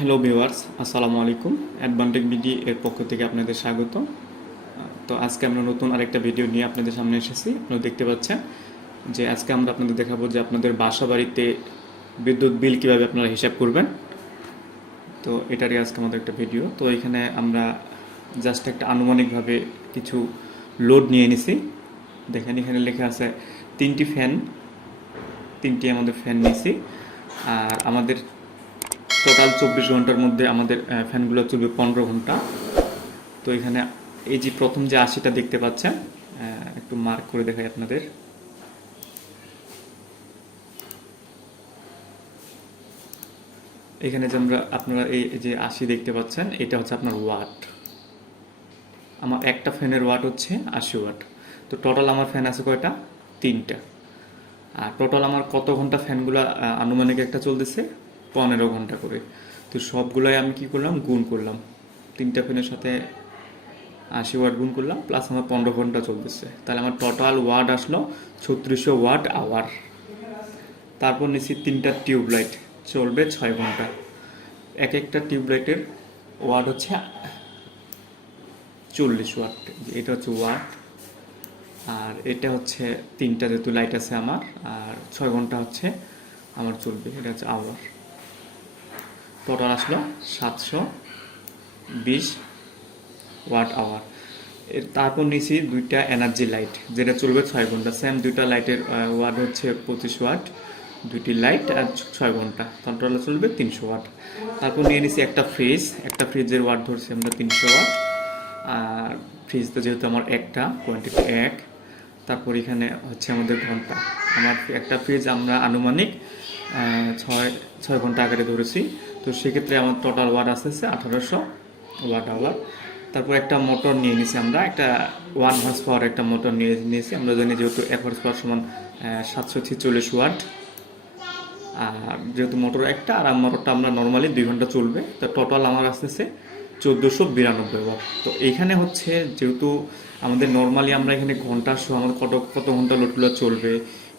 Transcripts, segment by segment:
Hello viewers, আসসালামু আলাইকুম। অ্যাডভান্টেক BD এর পক্ষ থেকে আপনাদের স্বাগত। তো আজকে আমরা নতুন আরেকটা ভিডিও নিয়ে আপনাদের সামনে এসেছি। আপনারা দেখতে পাচ্ছেন যে আজকে আমরা আপনাদের দেখাবো যে আপনাদের বাসা বাড়িতে বিদ্যুৎ বিল কীভাবে আপনারা হিসাব করবেন। তো এটারই আজকে আমাদের একটা ভিডিও। তো এখানে আমরা জাস্ট একটা আনুমানিকভাবে কিছু লোড নিয়ে নিছি। দেখেন এখানে লেখা আছে তিনটি আমাদের ফ্যান নিয়েছি। আর আমাদের টোটাল 24 ঘন্টার মধ্যে আমাদের ফ্যানগুলো চলবে 15 ঘন্টা। তো এখানে এই যে প্রথম যে 80টা দেখতে পাচ্ছেন, একটু মার্ক করে দেখাই আপনাদের। এখানে যে আপনারা এই যে 80 দেখতে পাচ্ছেন, এটা হচ্ছে আপনার ওয়াট। আমার একটা ফ্যানের ওয়াট হচ্ছে 80 ওয়াট। তো টোটাল আমার ফ্যান আছে কয়টা? 3টা। আর টোটাল আমার কত ঘন্টা ফ্যানগুলো আনুমানিক একটা চলতেছে 15 ঘন্টা করে। তো সবগুলোই আমি কি করলাম, গুণ করলাম। 3টা ফ্যানের সাথে 80 ওয়াট গুণ করলাম, প্লাস আমার 15 ঘন্টা চলতেছে। তাহলে আমার টোটাল ওয়াট আসলো 3600 ওয়াট আওয়ার। তারপর নিচ্ছি 3টা টিউবলাইট, চলবে 6 ঘন্টা। এক একটা টিউবলাইটের ওয়াট হচ্ছে 40 ওয়াট। এটা হচ্ছে ওয়াট। আর এটা হচ্ছে 3টা যেহেতু লাইট আছে আমার, আর 6 ঘন্টা হচ্ছে আমার চলবে, এটা হচ্ছে আওয়ার। টোটাল আসলো 720 ওয়াট আওয়ার। তারপর নিয়েছি 2টা এনার্জি লাইট, যেটা চলবে 6 ঘন্টা। সেম 2টা লাইটের ওয়াট হচ্ছে 25 ওয়াট, 2টি লাইট আর 6 ঘন্টা, টোটাল চলবে 300 ওয়াট। তারপর নিয়ে নিয়েছি একটা ফ্রিজের ওয়াট ধরছি আমরা 300 ওয়াট। আর ফ্রিজ তো যেহেতু আমার একটা কোয়ান্টিটি 1। তারপর এখানে হচ্ছে আমাদের ঘন্টা। আমার একটা ফ্রিজ আমরা আনুমানিক 6 ঘন্টা আকারে ধরেছি। তো সেক্ষেত্রে আমার টোটাল ওয়াট আসতেছে 1800 ওয়াট আওয়ার। তারপর একটা মোটর নিয়ে নিয়েছি আমরা, একটা 1 হর্স পাওয়ার একটা মোটর নিয়েছি। আমরা জানি যেহেতু 1 হর্স পাওয়ার সমান 746 ওয়াট। আর যেহেতু মোটর একটা, আর মোটরটা আমরা নর্মালি 2 ঘন্টা চলবে। তো টোটাল আমার আসতেছে 1492 ওয়াট। তো এইখানে হচ্ছে যেহেতু আমাদের নর্মালি আমরা এখানে ঘন্টা সহ আমাদের কত ঘন্টা লোডগুলো চলবে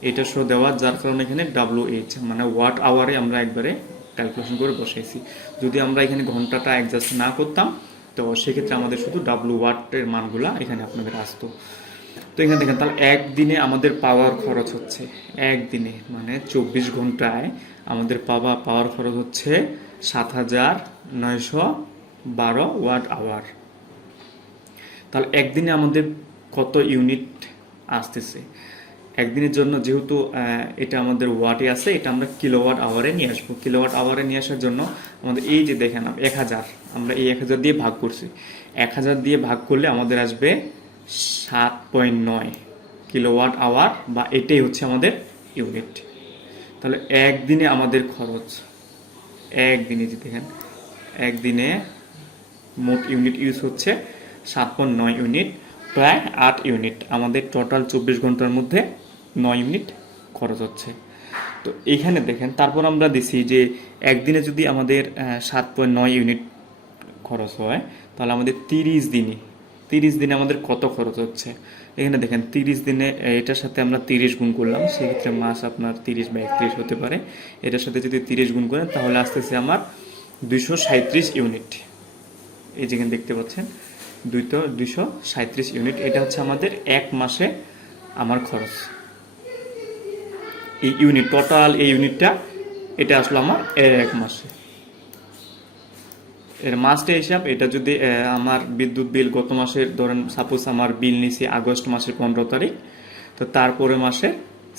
এটা সহ দেওয়া, যার কারণে এখানে WH মানে ওয়াট আওয়ারে আমরা একবারে ক্যালকুলেশন করে বসাইছি। যদি আমরা এখানে ঘন্টাটা অ্যাডজাস্ট না করতাম, তো সেক্ষেত্রে আমাদের শুধু ওয়াটের মানগুলা এখানে আপনাদের আসতো। তো এখানে দেখেন, তাহলে একদিনে আমাদের পাওয়ার খরচ হচ্ছে, একদিনে মানে 24 ঘন্টায় আমাদের পাওয়ার খরচ হচ্ছে 7912 ওয়াট আওয়ার। তাহলে একদিনে আমাদের কত ইউনিট আসতেছে একদিনের জন্য? যেহেতু এটা আমাদের ওয়াটে আছে, এটা আমরা কিলোওয়াট আওয়ারে নিয়ে আসবো। কিলোওয়াট আওয়ারে নিয়ে আসার জন্য আমাদের এই যে দেখেন 1000, আমরা এই 1000 দিয়ে ভাগ করছি। 1000 দিয়ে ভাগ করলে আমাদের আসবে 7.9 কিলোওয়াট আওয়ার, বা এটাই হচ্ছে আমাদের ইউনিট। তাহলে একদিনে আমাদের খরচ, একদিনে যে দেখেন একদিনে মোট ইউনিট ইউজ হচ্ছে 7.9 ইউনিট, প্রায় 8 ইউনিট। আমাদের টোটাল 24 ঘন্টার মধ্যে 9 ইউনিট খরচ হচ্ছে। তো এইখানে দেখেন, তারপর আমরা দিছি যে একদিনে যদি আমাদের 7.9 ইউনিট খরচ হয়, তাহলে আমাদের 30 দিনে আমাদের কত খরচ হচ্ছে। এখানে দেখেন 30 দিনে এটার সাথে আমরা 30 গুণ করলাম, সেক্ষেত্রে মাস আপনার 30 বা 31 হতে পারে। এটার সাথে যদি 30 গুণ করেন, তাহলে আসতেছে আমার 237 ইউনিট। এই যেখানে দেখতে পাচ্ছেন 237 ইউনিট। এটা হচ্ছে আমাদের এক মাসে আমার খরচ। এই ইউনিট টোটাল, এই ইউনিটটা এটা আসলো আমার এক মাসে। এর মাসটা হিসাব, এটা যদি আমার বিদ্যুৎ বিল গত মাসের ধরেন সাপোজ আমার বিল নিছি আগস্ট মাসের 15 তারিখ, তো তারপরে মাসে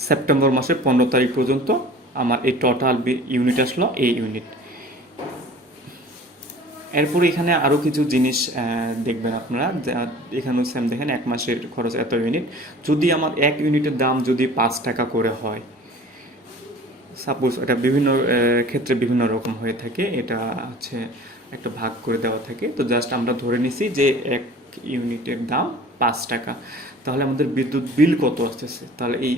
সেপ্টেম্বর মাসের 15 তারিখ পর্যন্ত আমার এই টোটাল ইউনিট আসলো এই ইউনিট। এরপরে এখানে আরও কিছু জিনিস দেখবেন আপনারা। এখানেও সেম দেখেন এক মাসের খরচ এত ইউনিট। যদি আমার এক ইউনিটের দাম যদি 5 টাকা করে হয়, সাপোজ এটা বিভিন্ন ক্ষেত্রে বিভিন্ন রকম হয়ে থাকে, এটা হচ্ছে একটা ভাগ করে দেওয়া থাকে। তো জাস্ট আমরা ধরে নিছি যে এক ইউনিটের দাম 5 টাকা। তাহলে আমাদের বিদ্যুৎ বিল কত আসতেছে? তাহলে এই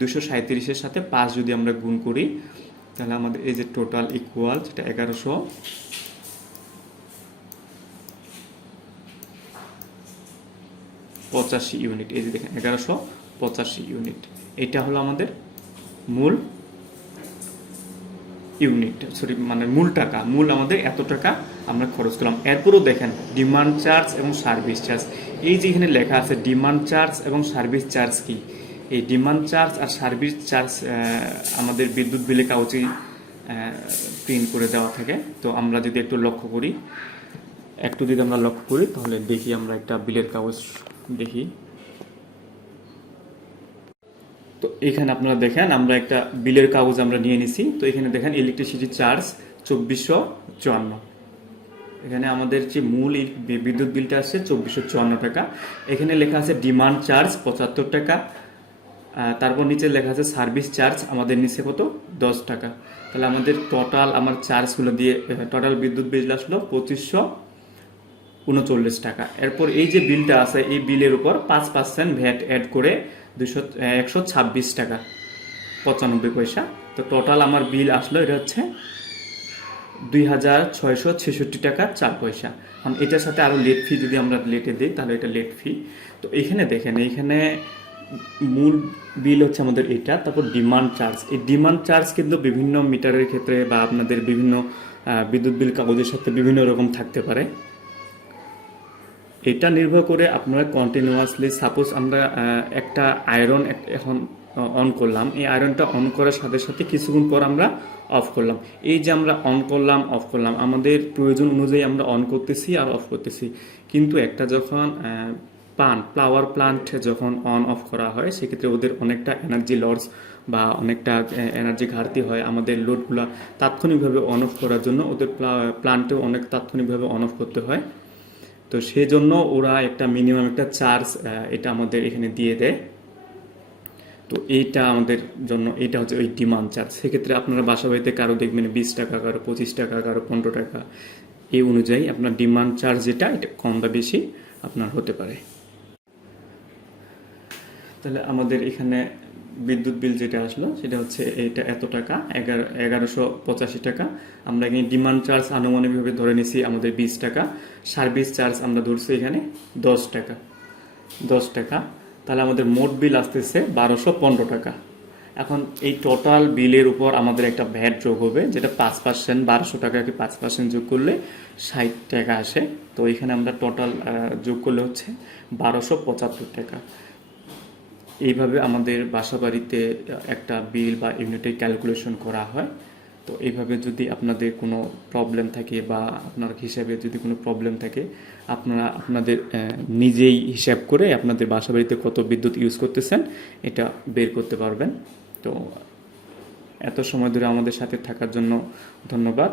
237-এর সাথে 5 যদি আমরা গুণ করি, তাহলে আমাদের এই যে টোটাল ইকুয়াল যেটা 1185 ইউনিট। এই যে দেখেন 1185 ইউনিট। এটা হলো আমাদের মূল ইউনিট, সরি মানে মূল আমাদের এত টাকা আমরা খরচ করলাম। এরপরও দেখেন ডিমান্ড চার্জ এবং সার্ভিস চার্জ, এই যে এখানে লেখা আছে ডিমান্ড চার্জ এবং সার্ভিস চার্জ কি, এই ডিমান্ড চার্জ আর সার্ভিস চার্জ আমাদের বিদ্যুৎ বিলে কাগজেই প্রিন্ট করে দেওয়া থাকে। তো আমরা যদি একটু লক্ষ্য করি তাহলে দেখি আমরা একটা বিলের কাগজ দেখি। তো এখানে আপনারা দেখেন আমরা একটা বিলের কাগজ আমরা নিয়ে নিছি। তো এখানে দেখেন ইলেকট্রিসিটি চার্জ 2454, এখানে আমাদের যে মূল বিদ্যুৎ বিলটা আছে 2454 টাকা। এখানে লেখা আছে ডিমান্ড চার্জ 75 টাকা, তারপর নিচে লেখা আছে সার্ভিস চার্জ আমাদের নিচে কত 10 টাকা। তাহলে আমাদের টোটাল আমার চার্জগুলো দিয়ে টোটাল বিদ্যুৎ বিল আসলো 2539 টাকা। এরপর এই যে বিলটা আছে এই বিলের উপর 5% ভ্যাট অ্যাড করে 126 টাকা 95 পয়সা। তো টোটাল আমার বিল আসলো এটা হচ্ছে 2666 টাকা 4 পয়সা। এটার সাথে আরও লেট ফি যদি আমরা লেটে দিই তাহলে এটা লেট ফি। তো এখানে দেখেন এইখানে মূল বিল হচ্ছে আমাদের এটা, তারপর ডিমান্ড চার্জ। এই ডিমান্ড চার্জ কিন্তু বিভিন্ন মিটারের ক্ষেত্রে বা আপনাদের বিভিন্ন বিদ্যুৎ বিল কাগজের সাথে বিভিন্ন রকম থাকতে পারে। এটা নির্ভর করে আপনারা কন্টিনিউয়াসলি, সাপোজ আমরা একটা আয়রন এখন অন করলাম, এই আয়রনটা অন করার সাথে সাথে কিছুক্ষণ পর আমরা অফ করলাম। এই যে আমরা অন করলাম অফ করলাম, আমাদের প্রয়োজন অনুযায়ী আমরা অন করতেছি আর অফ করতেছি। কিন্তু একটা যখন পাওয়ার প্লান্ট যখন অন অফ করা হয় সেক্ষেত্রে ওদের অনেকটা এনার্জি লস বা অনেকটা এনার্জি ঘাটতি হয়। আমাদের লোডগুলো তাৎক্ষণিকভাবে অন অফ করার জন্য ওদের প্লান্টেও অনেক তাৎক্ষণিকভাবে অন অফ করতে হয়। তো সেই জন্য ওরা একটা মিনিমাম একটা চার্জ এটা আমাদের এখানে দিয়ে দেয়। তো এইটা আমাদের জন্য এটা হচ্ছে ওই ডিমান্ড চার্জ। সেক্ষেত্রে আপনারা বাসা বাড়িতে কারো দেখবেন 20 টাকা, কারো 25 টাকা, কারো 15 টাকা, এই অনুযায়ী আপনার ডিমান্ড চার্জ যেটা এটা কম বা বেশি আপনার হতে পারে। তাহলে আমাদের এখানে বিদ্যুৎ বিল যেটা আসলো সেটা হচ্ছে এটা এত টাকা 1185 টাকা। আমরা এখানে ডিমান্ড চার্জ আনুমানিকভাবে ধরে নিছি আমাদের 20 টাকা, সার্ভিস চার্জ আমরা ধরছি এখানে 10 টাকা। তাহলে আমাদের মোট বিল আসতেছে 1215 টাকা। এখন এই টোটাল বিলের উপর আমাদের একটা ভ্যাট যোগ হবে, যেটা 5%, 1200 টাকাকে 5% যোগ করলে 60 টাকা আসে। তো এখানে আমরা টোটাল যোগ করলে হচ্ছে 1275 টাকা। এইভাবে আমাদের বাসা বাড়িতে একটা বিল বা ইউনিটের ক্যালকুলেশন করা হয়। তো এইভাবে যদি আপনাদের কোনো প্রবলেম থাকে বা আপনার হিসাবে যদি কোনো প্রবলেম থাকে, আপনারা আপনাদের নিজেই হিসাব করে আপনাদের বাসা বাড়িতে কত বিদ্যুৎ ইউজ করতেছেন এটা বের করতে পারবেন। তো এত সময় ধরে আমাদের সাথে থাকার জন্য ধন্যবাদ।